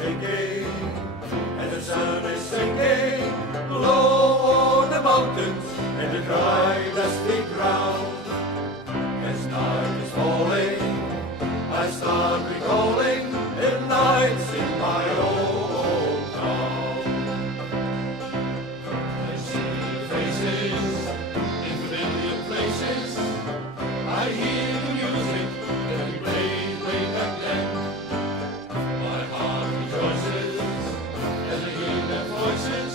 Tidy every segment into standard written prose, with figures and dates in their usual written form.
kicking, and the sun is sinking low on the mountains and the dry, dusty ground. As night is falling, I start recalling the nights in my old town. I see faces in familiar places. I hear the music that we played way back then. My heart rejoices as I hear their voices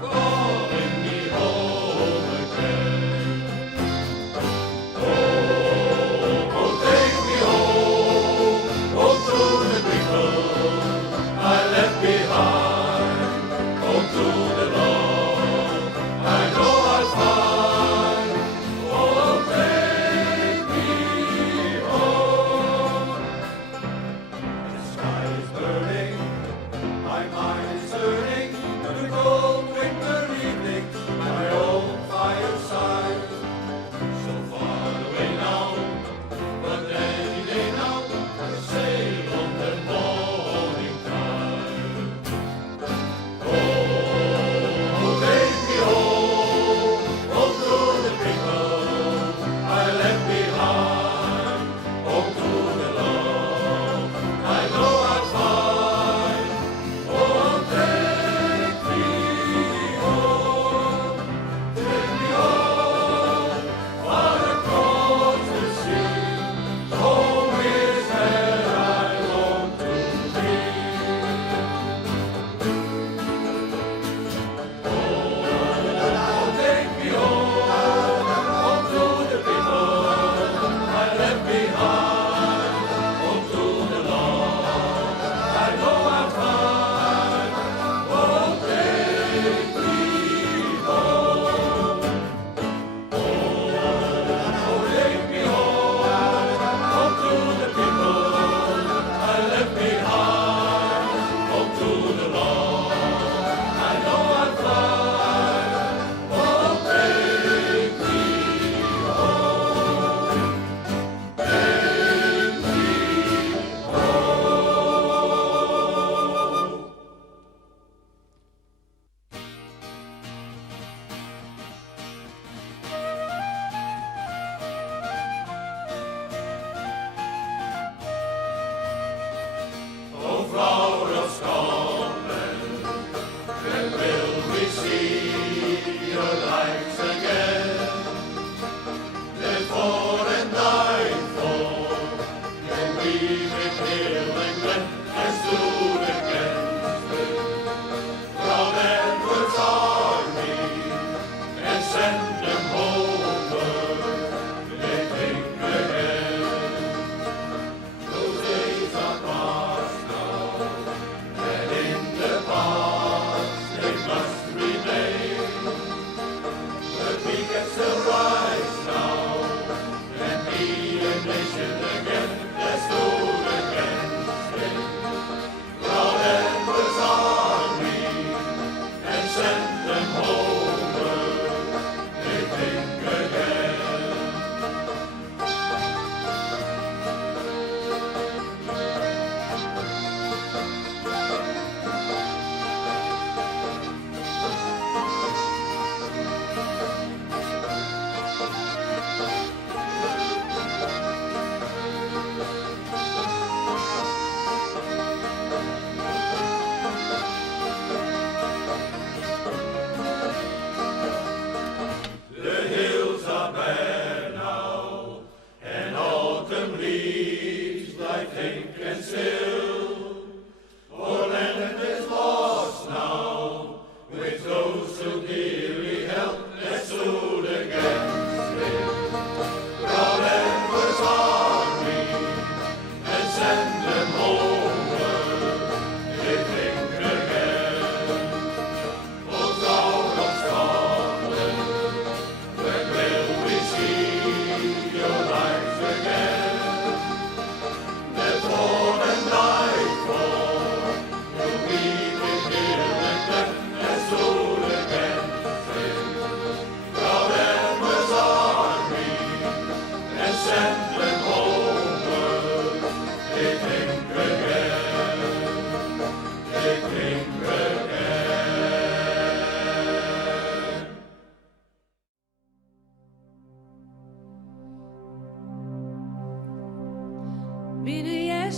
calling me home again.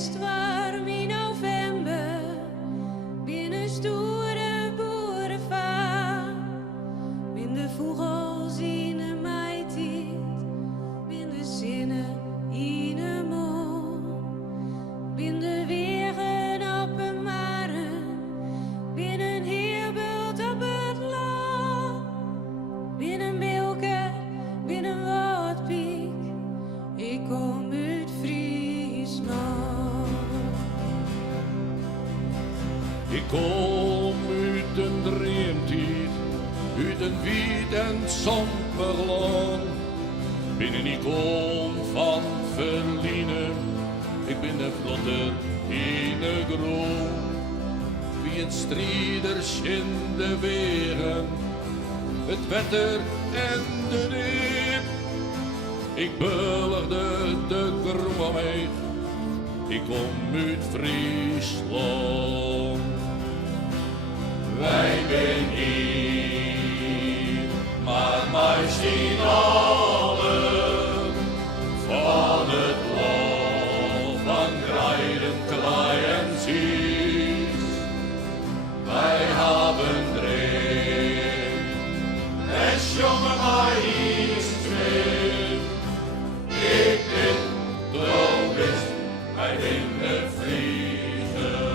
jest warm in november, binnen stoere boerenvaart, binnen vogels in de maitijd, binnen zinnen in de mond, binnen wegen op een maren, binnen heerbeeld op het land, binnen Bilke, binnen Watpiek, ik kom uit Friesland. Ik kom uit een dreemtijd, uit een wiet en somber land. Binnen ik kom van Verliezen, ik ben de vlotter in de groen. Wie een strijders in de wegen, het wetter en de diep. Ik bulgde de groen omheen, ik kom uit Friesland. Wij zijn hier, maar wij zien allen van het land van Grijden, Klei en Zies. Wij hebben dream, es jongen mij is twee. Ik ben de best, wij zijn de Friesen.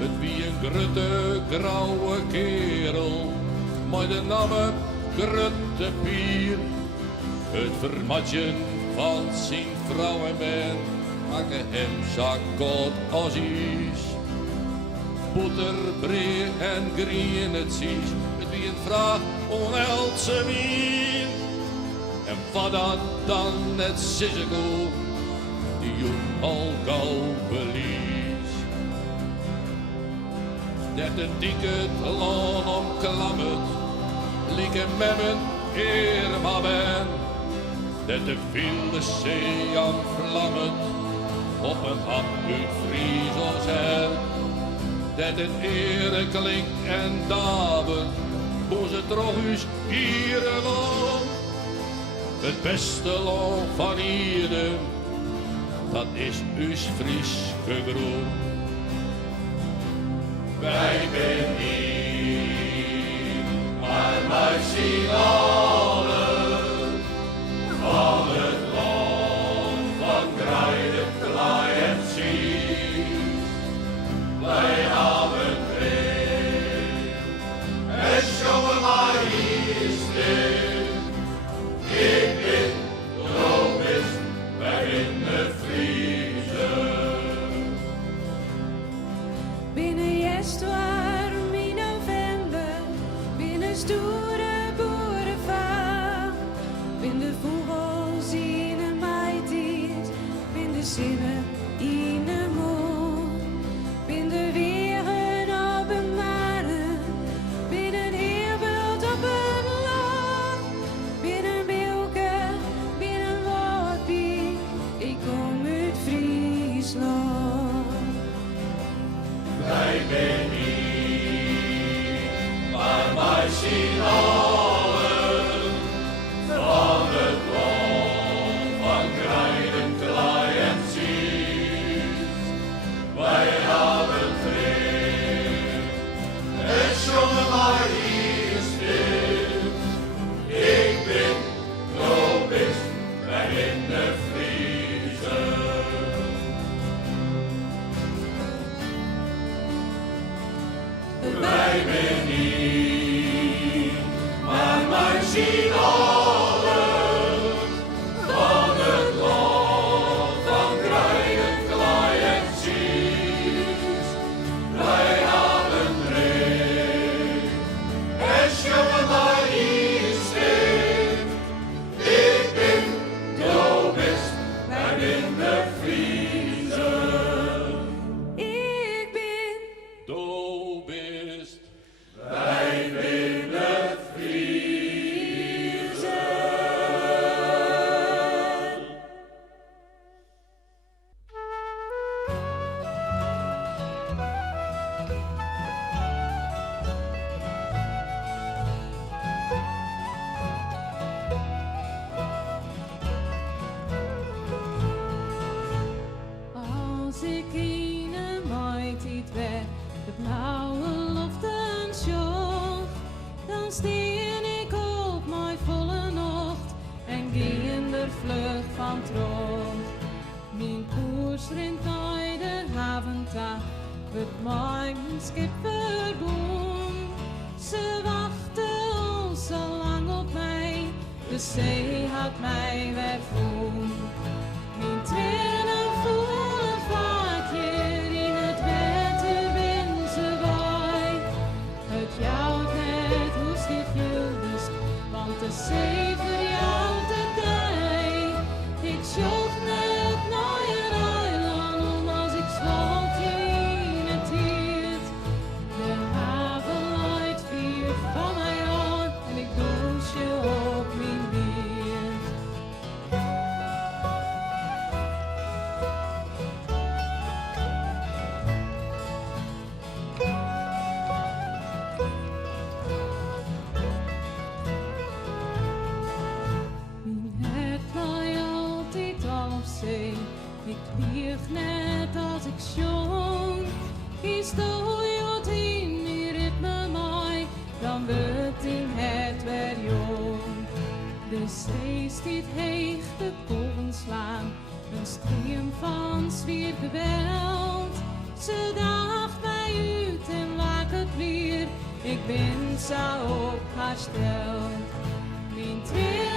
Het wie een grutte, grauwe kerel, met de naam Grutte Pier. Het vermatjen van zijn vrouw en man, maken hem zakot als is. Boter, bree en grien het zies, het wie een vraag onhelse wien. En wat dat dan het sissego, die je al gauw belies. Dat een dikke talon omklammert, lieke memmen helemaal ben. Dat de wilde zee aan vlammen, op een hap uit Friesels her. Dat het ere klinkt en daber, hoe ze toch eens hier land. Het beste land van hier, dat is us Frieske groen. Wij zijn hier, maar wij zien allen van het land van Grijden, Klei en Zies. Wij hebben dream, en jongen mij is stil. Ik ben droomist, wij zijn de Friesen. Binnen jest warm in november, binnen stoere boerenvaart. land rond. Mijn koers rint naar de haventag, wordt mijn schip verbonden. Ze wachten al zo lang op mij, de zee houdt mij weer vol. Mijn tranen voelen vaak hier in het water ben ze bij. Het jouwt net hoe schip jullie, want de zee verjouwt de dij. Ik zocht net naar een eiland, als ik zwalt je in het hield. De haven leidt vier van mij aan en ik douche je op mijn bier. Mijn hart lag altijd al op zee. Ik lieg net als ik zong. Is stoot in mijn ritme mij, dan wordt in het weer jong. De zee stiet heeg, de golven slaan, een stream van zwier geweld. Ze daagt mij uit en laat het weer, ik ben zo op haar stel. Mijn tranen